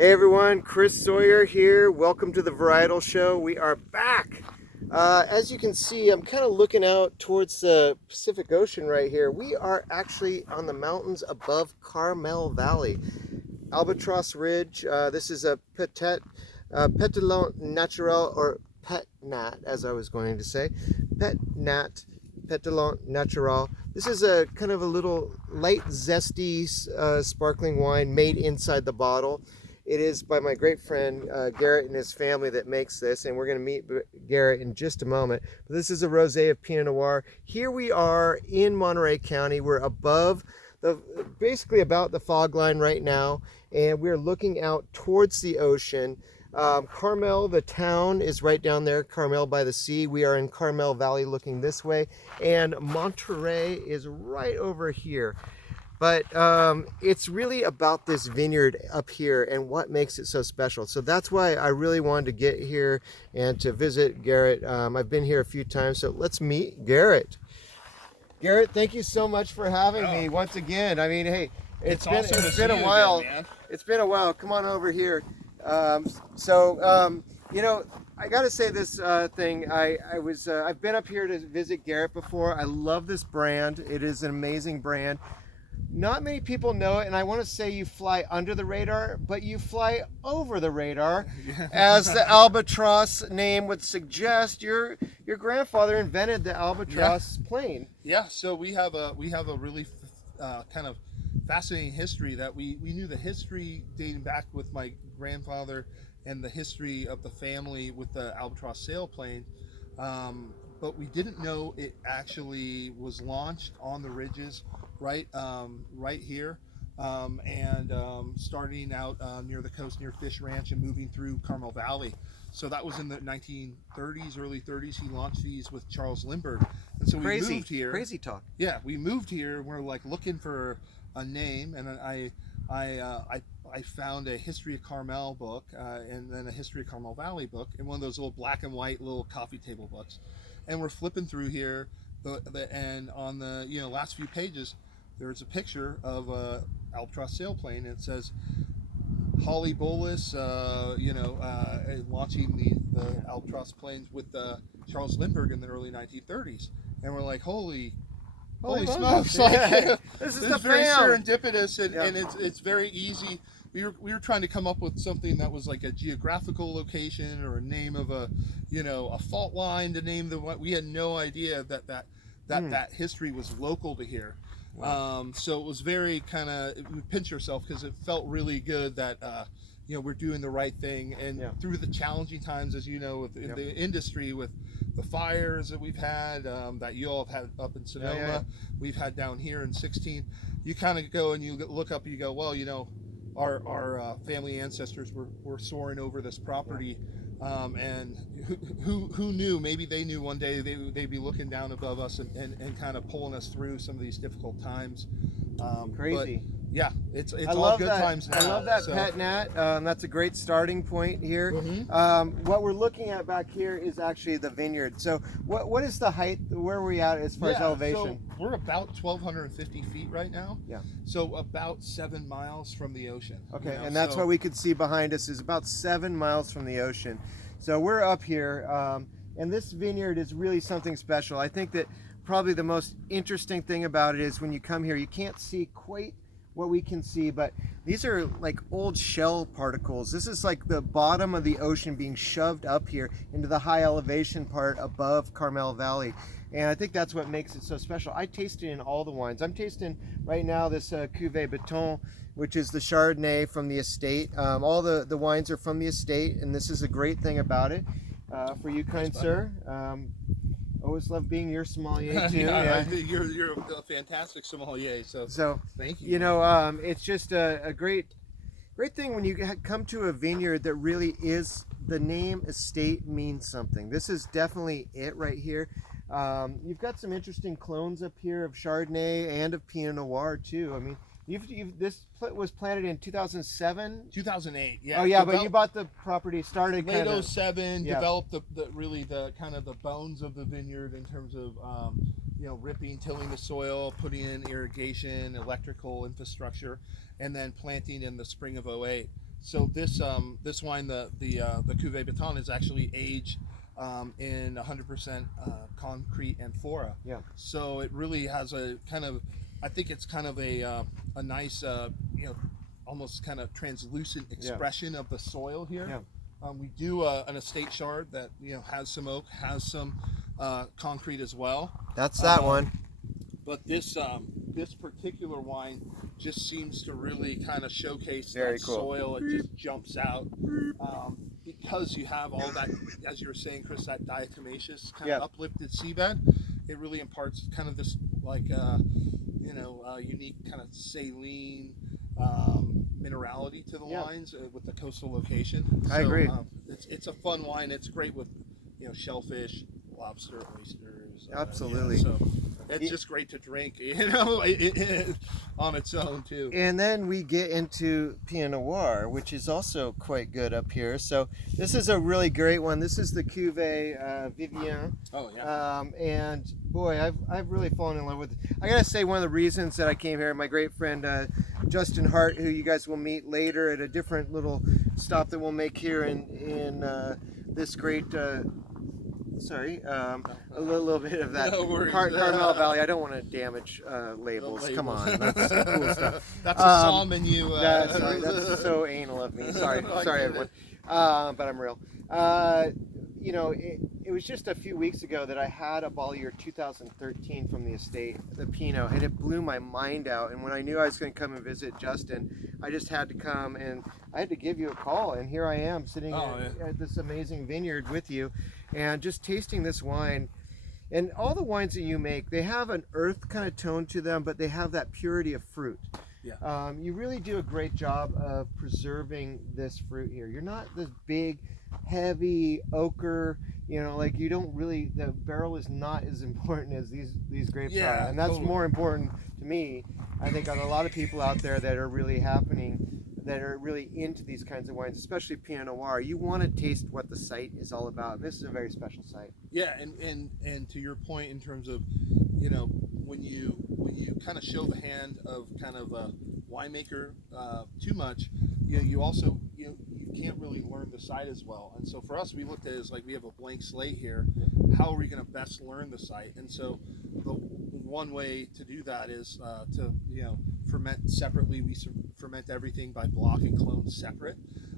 Hey everyone, Chris Sawyer here. Welcome to the Varietal Show. We are back. As you can see, I'm kind of looking out towards the Pacific Ocean right here. We are actually on the mountains above Carmel Valley. Albatross Ridge. This is a Pétillant Naturel, or Pet Nat, as I was going to say. Pet Nat, Pétillant Naturel. This is a kind of a little light, zesty, sparkling wine made inside the bottle. It is by my great friend Garrett and his family that makes this, and we're going to meet Garrett in just a moment. But this is a rosé of Pinot Noir. Here we are in Monterey County. We're above basically about the fog line right now, and we're looking out towards the ocean. Carmel, the town, is right down there, Carmel by the sea. We are in Carmel Valley looking this way, and Monterey is right over here. But it's really about this vineyard up here and what makes it so special. So that's why I really wanted to get here and to visit Garrett. I've been here a few times, so let's meet Garrett. Garrett, thank you so much for having me once again. I mean, hey, it's been a while. Again, it's been a while. Come on over here. You know, I got to say this thing. I've been up here to visit Garrett before. I love this brand. It is an amazing brand. Not many people know it, and I want to say you fly under the radar, but you fly over the radar, as the Albatross name would suggest. Your grandfather invented the Albatross plane. Yeah, so we have a really kind of fascinating history that we knew the history dating back with my grandfather and the history of the family with the Albatross sailplane. But we didn't know it actually was launched on the ridges right here, starting out near the coast, near Fish Ranch, and moving through Carmel Valley. So that was in the 1930s, early 30s. He launched these with Charles Lindbergh, and so we moved here. Crazy talk. Yeah, we moved here. We're like looking for a name, and I found a History of Carmel book, and then a History of Carmel Valley book, and one of those little black and white little coffee table books. And we're flipping through here, and on the last few pages, there's a picture of a Albatross sailplane, and it says Holly Bowlus, launching the Albatross planes with Charles Lindbergh in the early 1930s, and we're like, holy smokes! Yeah. Like, this is very fam. serendipitous, and it's very easy. We were trying to come up with something that was like a geographical location or a name of a fault line to name the. We had no idea that history was local to here. Wow. So it was very kind of, we pinch ourselves because it felt really good that we're doing the right thing, and through the challenging times, as you know, with the industry, with the fires that we've had, that you all have had up in Sonoma, we've had down here in 16. You kind of go and you look up and you go, well, our family ancestors were soaring over this property, and who knew? Maybe they knew one day they'd be looking down above us and kind of pulling us through some of these difficult times. Crazy. Yeah, it's all good times now. I love that, Pet Nat. That's a great starting point here. Mm-hmm. What we're looking at back here is actually the vineyard. So what is the height? Where are we at as far as elevation? So we're about 1,250 feet right now. Yeah. So about 7 miles from the ocean. Okay, and that's what we could see behind us is about 7 miles from the ocean. So we're up here, and this vineyard is really something special. I think that probably the most interesting thing about it is when you come here, you can't see quite what we can see, but these are like old shell particles. This is like the bottom of the ocean being shoved up here into the high elevation part above Carmel Valley, and I think that's what makes it so special. I tasted in all the wines. I'm tasting right now this Cuvée Baton, which is the Chardonnay from the estate. All the wines are from the estate, and this is a great thing about it. For you, kind sir. Always love being your sommelier too. You're a fantastic sommelier. So thank you. It's just a great thing when you come to a vineyard that really is, the name estate means something. This is definitely it right here. You've got some interesting clones up here of Chardonnay and of Pinot Noir too. I mean, this was planted in 2007? 2008, yeah. Oh yeah, but you bought the property, started late 07, developed the kind of the bones of the vineyard in terms of ripping, tilling the soil, putting in irrigation, electrical infrastructure, and then planting in the spring of 08. So this wine, the Cuvée Baton, is actually aged in 100% concrete amphora. Yeah. So it really has a kind of, I think it's kind of a nice, almost kind of translucent expression of the soil here. Yeah. We do an estate chard that has some oak, has some concrete as well. That's that one. But this particular wine just seems to really kind of showcase Very that cool. soil. It just jumps out because you have all that, as you were saying, Chris, that diatomaceous kind of uplifted seabed. It really imparts kind of this like unique kind of saline minerality to the wines with the coastal location. I agree. It's a fun wine. It's great with shellfish, lobster, oysters. Absolutely. So it's just great to drink, on its own too. And then we get into Pinot Noir, which is also quite good up here. So this is a really great one. This is the Cuvée Vivien. Oh yeah. And boy, I've really fallen in love with it. I gotta say, one of the reasons that I came here, my great friend Justin Hart, who you guys will meet later at a different little stop that we'll make here in this great. A little bit of that Carmel Valley. I don't want to damage labels. Come on, that's cool stuff. That's a Somm in you. That's so anal of me. Sorry, everyone. But I'm real. It was just a few weeks ago that I had a bottle year 2013 from the estate, the Pinot, and it blew my mind out. And when I knew I was going to come and visit Justin, I just had to come, and I had to give you a call. And here I am sitting at this amazing vineyard with you, and just tasting this wine. And all the wines that you make, they have an earth kind of tone to them, but they have that purity of fruit. Yeah. You really do a great job of preserving this fruit here. You're not this big, heavy ochre, like you don't really, the barrel is not as important as these grapes are. And that's more important to me. I think on a lot of people out there that are really that are really into these kinds of wines, especially Pinot Noir. You want to taste what the site is all about. And this is a very special site. Yeah, and to your point in terms of, when you kind of show the hand of kind of a winemaker too much, you also you can't really learn the site as well. And so for us, we looked at it as like we have a blank slate here. How are we going to best learn the site? And so the one way to do that is to ferment separately. We ferment everything by block and clone separate,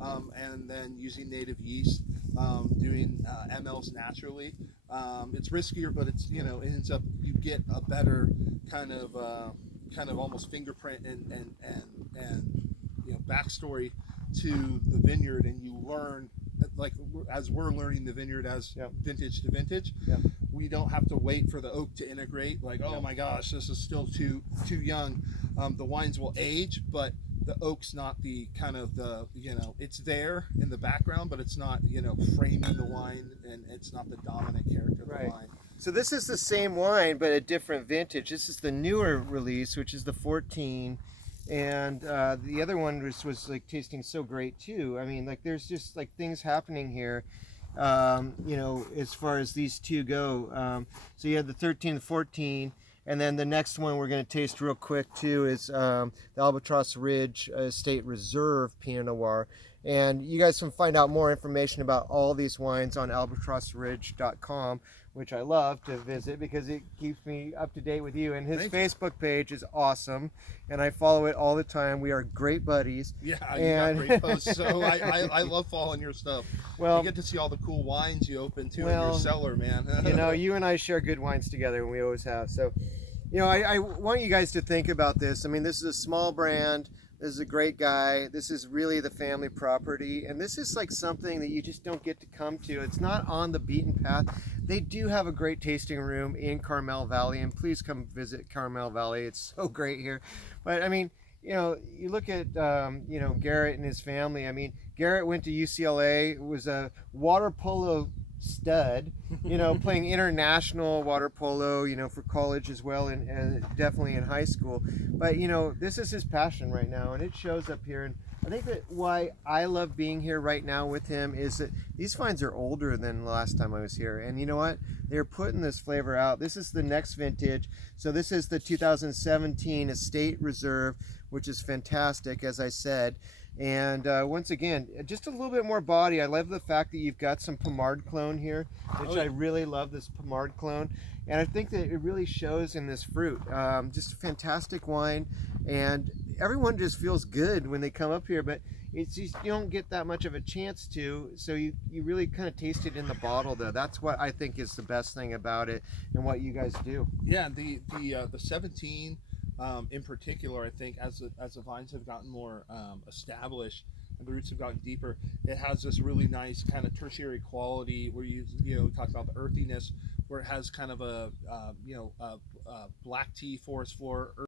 and then using native yeast, doing MLs naturally. It's riskier, but it's it ends up you get a better kind of almost fingerprint and backstory to the vineyard, and you learn, like as we're learning the vineyard as vintage to vintage. We don't have to wait for the oak to integrate, like oh my gosh, this is still too young. The wines will age, but the oak's not the kind of the it's there in the background, but it's not framing the wine, and it's not the dominant character of the wine. So this is the same wine, but a different vintage. This is the newer release, which is the 14. And the other one was like tasting so great too. I mean, like there's just like things happening here, as far as these two go. So you had the 13 and 14, and then the next one we're going to taste real quick too is the Albatross Ridge State Reserve Pinot Noir. And you guys can find out more information about all these wines on albatrossridge.com, which I love to visit because it keeps me up to date with you. And his Facebook page is awesome, and I follow it all the time. We are great buddies. Yeah, you got great posts. So I love following your stuff. Well, you get to see all the cool wines you open too in your cellar, man. You and I share good wines together, and we always have. So, I want you guys to think about this. I mean, this is a small brand. This is a great guy. This is really the family property. And this is like something that you just don't get to come to. It's not on the beaten path. They do have a great tasting room in Carmel Valley. And please come visit Carmel Valley. It's so great here. But I mean, you look at, Garrett and his family. I mean, Garrett went to UCLA, was a water polo stud, playing international water polo, for college as well, and definitely in high school. But this is his passion right now, and it shows up here. And I think that why I love being here right now with him is that these vines are older than the last time I was here, and you know what? They're putting this flavor out. This is the next vintage. So this is the 2017 Estate Reserve, which is fantastic, as I said. And once again, just a little bit more body. I love the fact that you've got some Pomard clone here, which I really love, this Pomard clone. And I think that it really shows in this fruit. Just a fantastic wine, and everyone just feels good when they come up here, but it's just, you don't get that much of a chance to, so you really kind of taste it in the bottle though. That's what I think is the best thing about it and what you guys do. Yeah, the 17 in particular, I think as the vines have gotten more established and the roots have gotten deeper, it has this really nice kind of tertiary quality where you talked about the earthiness, where it has kind of a black tea, forest floor,